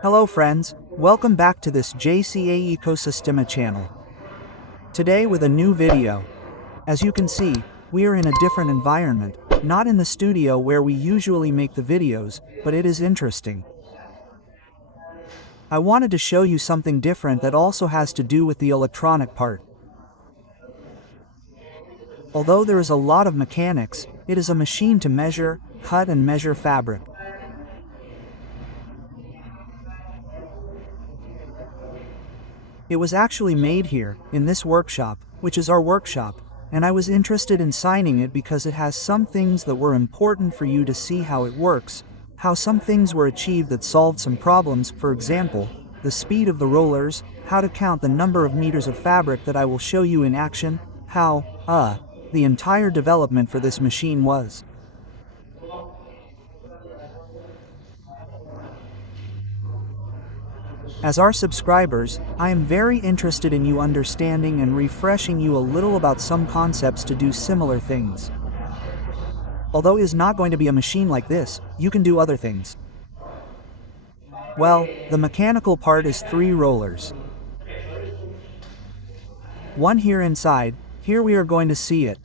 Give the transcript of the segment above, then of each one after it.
Hello friends, welcome back to this JCA Ecosistema channel. Today with a new video. As you can see, we are in a different environment, not in the studio where we usually make the videos, but it is interesting. I wanted to show you something different that also has to do with the electronic part. Although there is a lot of mechanics, it is a machine to measure, cut and measure fabric. It was actually made here, in this workshop, which is our workshop, and I was interested in signing it because it has some things that were important for you to see how it works, how some things were achieved that solved some problems, for example, the speed of the rollers, how to count the number of meters of fabric that I will show you in action, how, the entire development for this machine was. As our subscribers, I am very interested in you understanding and refreshing you a little about some concepts to do similar things. Although it is not going to be a machine like this, you can do other things. Well, the mechanical part is 3 rollers. One here inside, here we are going to see it.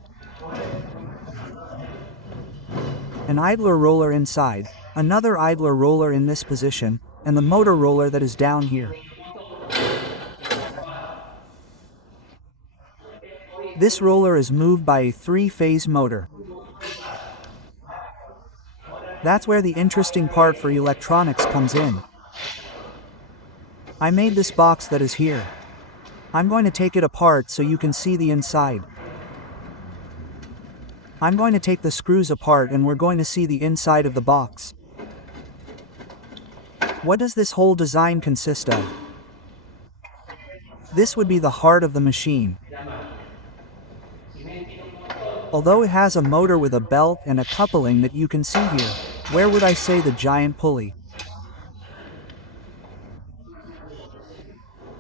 An idler roller inside, another idler roller in this position, and the motor roller that is down here. This roller is moved by a 3-phase motor. That's where the interesting part for electronics comes in. I made this box that is here. I'm going to take it apart so you can see the inside. I'm going to take the screws apart and we're going to see the inside of the box. What does this whole design consist of? This would be the heart of the machine. Although it has a motor with a belt and a coupling that you can see here, where would I say the giant pulley?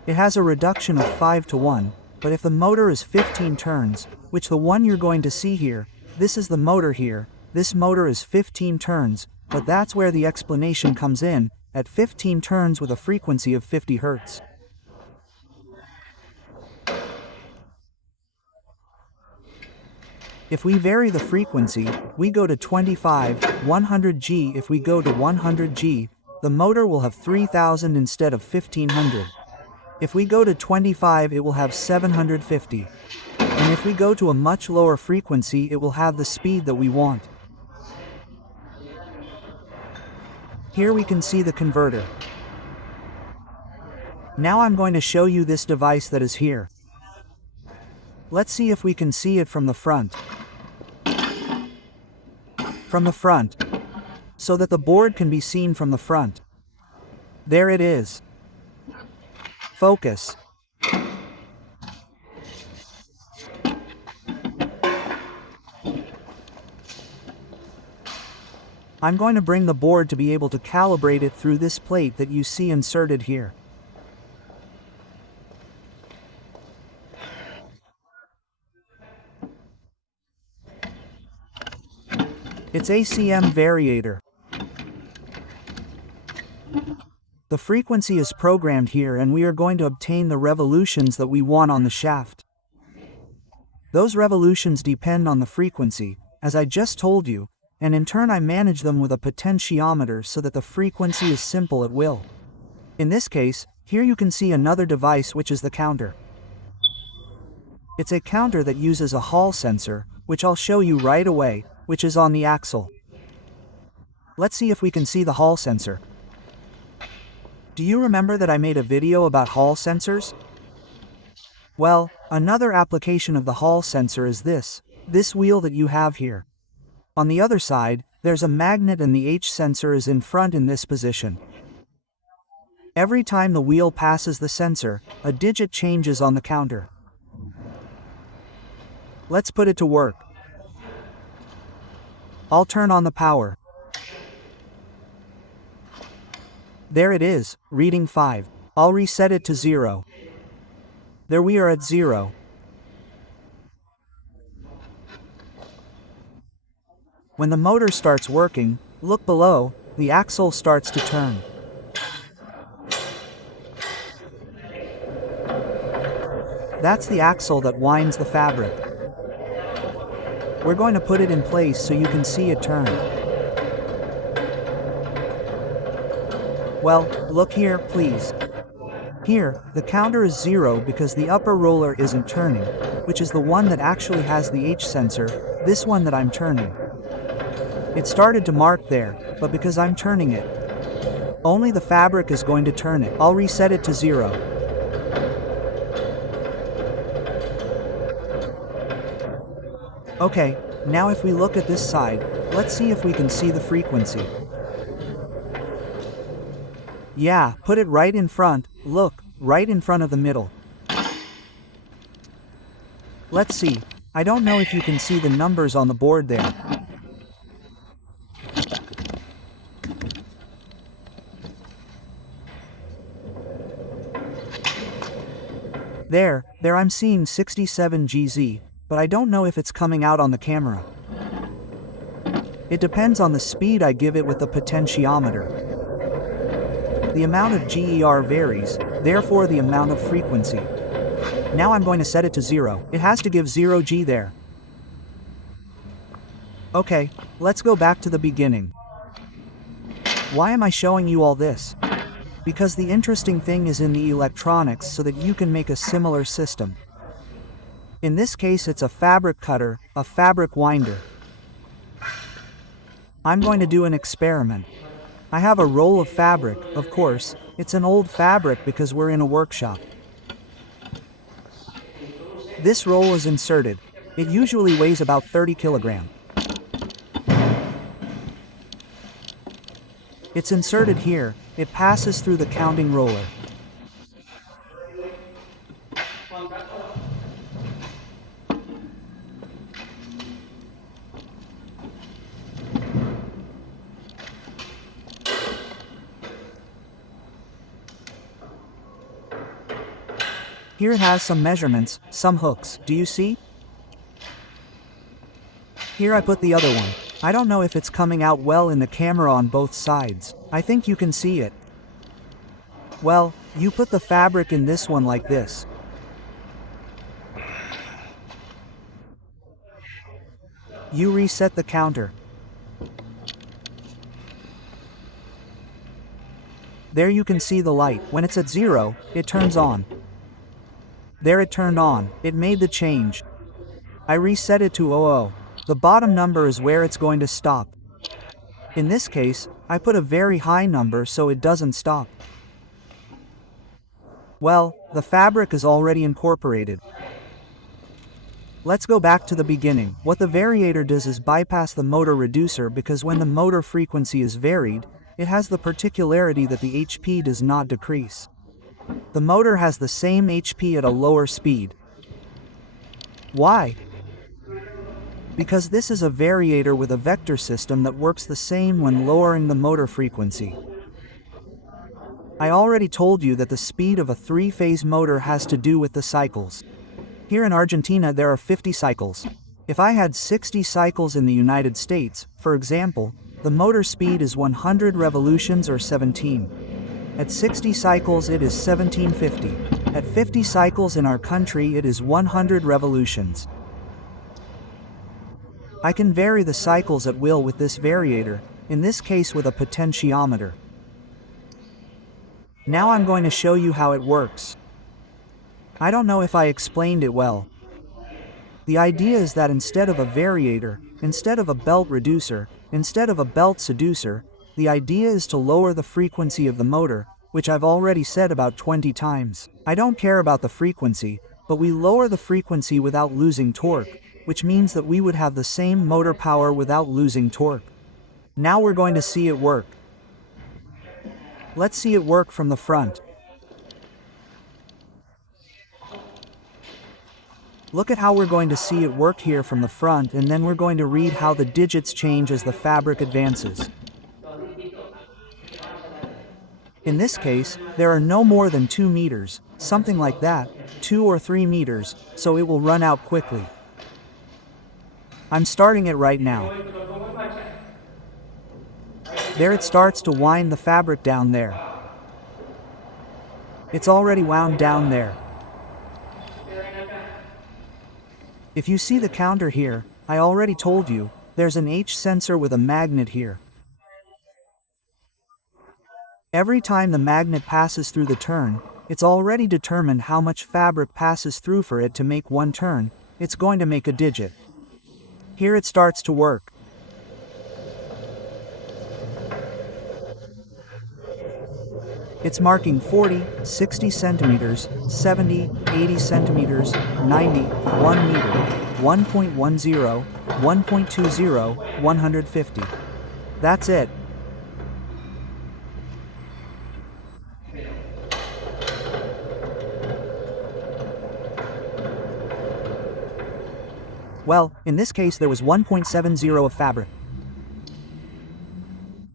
It has a reduction of 5:1, but if the motor is 15 turns, which the one you're going to see here, this is the motor here, this motor is 15 turns, but that's where the explanation comes in, at 15 turns with a frequency of 50 Hz. If we vary the frequency, we go to 25, 100G. If we go to 100G, the motor will have 3000 instead of 1500. If we go to 25, it will have 750. And if we go to a much lower frequency, it will have the speed that we want. Here we can see the converter. Now I'm going to show you this device that is here. Let's see if we can see it from the front. From the front, so that the board can be seen from the front. There it is. Focus. I'm going to bring the board to be able to calibrate it through this plate that you see inserted here. It's ACM variator. The frequency is programmed here and we are going to obtain the revolutions that we want on the shaft. Those revolutions depend on the frequency, as I just told you, and in turn I manage them with a potentiometer so that the frequency is simple at will. In this case, here you can see another device which is the counter. It's a counter that uses a Hall sensor, which I'll show you right away, which is on the axle. Let's see if we can see the Hall sensor. Do you remember that I made a video about Hall sensors? Well, another application of the Hall sensor is this wheel that you have here. On the other side, there's a magnet and the H sensor is in front in this position. Every time the wheel passes the sensor, a digit changes on the counter. Let's put it to work. I'll turn on the power. There it is, reading 5. I'll reset it to 0. There we are at 0. When the motor starts working, look below, the axle starts to turn. That's the axle that winds the fabric. We're going to put it in place so you can see it turn. Well, look here, please. Here, the counter is 0 because the upper roller isn't turning, which is the one that actually has the H sensor, this one that I'm turning. It started to mark there, but because I'm turning it, only the fabric is going to turn it. I'll reset it to 0. Okay, now if we look at this side, let's see if we can see the frequency. Yeah, put it right in front, look, right in front of the middle. Let's see, I don't know if you can see the numbers on the board there. There I'm seeing 67 GZ, but I don't know if it's coming out on the camera. It depends on the speed I give it with the potentiometer. The amount of GER varies, therefore the amount of frequency. Now I'm going to set it to 0. It has to give 0 G there. Okay, let's go back to the beginning. Why am I showing you all this? Because the interesting thing is in the electronics so that you can make a similar system. In this case it's a fabric cutter, a fabric winder. I'm going to do an experiment. I have a roll of fabric, of course, it's an old fabric because we're in a workshop. This roll is inserted. It usually weighs about 30 kilograms. It's inserted here, it passes through the counting roller. Here it has some measurements, some hooks, do you see? Here I put the other one. I don't know if it's coming out well in the camera on both sides. I think you can see it. Well, you put the fabric in this one like this. You reset the counter. There you can see the light. When it's at 0, it turns on. There it turned on, it made the change. I reset it to 00. The bottom number is where it's going to stop. In this case, I put a very high number so it doesn't stop. Well, the fabric is already incorporated. Let's go back to the beginning. What the variator does is bypass the motor reducer because when the motor frequency is varied, it has the particularity that the HP does not decrease. The motor has the same HP at a lower speed. Why? Because this is a variator with a vector system that works the same when lowering the motor frequency. I already told you that the speed of a 3-phase motor has to do with the cycles. Here in Argentina there are 50 cycles. If I had 60 cycles in the United States, for example, the motor speed is 100 revolutions or 17. At 60 cycles it is 1750. At 50 cycles in our country it is 100 revolutions. I can vary the cycles at will with this variator, in this case with a potentiometer. Now I'm going to show you how it works. I don't know if I explained it well. The idea is that instead of a variator, instead of a belt reducer, instead of a belt seducer, the idea is to lower the frequency of the motor, which I've already said about 20 times. I don't care about the frequency, but we lower the frequency without losing torque, which means that we would have the same motor power without losing torque. Now we're going to see it work. Let's see it work from the front. Look at how we're going to see it work here from the front, and then we're going to read how the digits change as the fabric advances. In this case, there are no more than 2 meters, something like that, 2 or 3 meters, so it will run out quickly. I'm starting it right now. There it starts to wind the fabric down there. It's already wound down there. If you see the counter here, I already told you, there's an H sensor with a magnet here. Every time the magnet passes through the turn, it's already determined how much fabric passes through for it to make one turn. It's going to make a digit. Here it starts to work. It's marking 40, 60 centimeters, 70, 80 centimeters, 90, 1 meter, 1.10, 1.20, 150. That's it. Well, in this case there was 1.70 of fabric.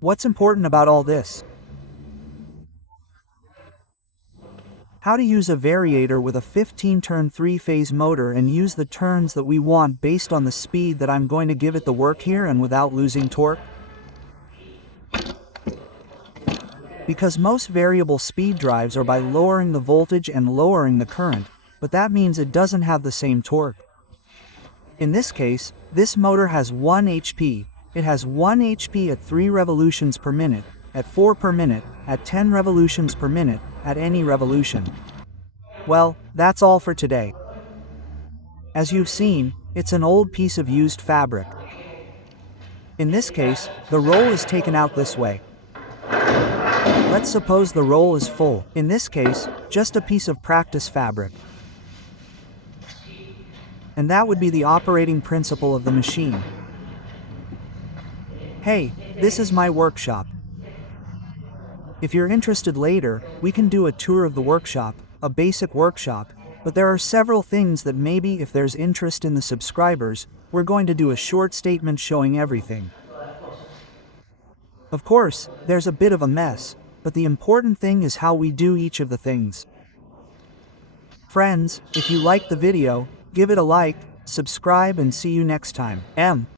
What's important about all this? How to use a variator with a 15-turn 3-phase motor and use the turns that we want based on the speed that I'm going to give it the work here and without losing torque. Because most variable speed drives are by lowering the voltage and lowering the current, but that means it doesn't have the same torque. In this case, this motor has 1 HP. It has 1 HP at 3 revolutions per minute, at 4 per minute, at 10 revolutions per minute, at any revolution. Well, that's all for today. As you've seen, it's an old piece of used fabric. In this case, the roll is taken out this way. Let's suppose the roll is full. In this case, just a piece of practice fabric. And that would be the operating principle of the machine. Hey, this is my workshop. If you're interested later, we can do a tour of the workshop, a basic workshop, but there are several things that maybe if there's interest in the subscribers, we're going to do a short statement showing everything. Of course, there's a bit of a mess, but the important thing is how we do each of the things. Friends, if you liked the video, give it a like, subscribe and see you next time.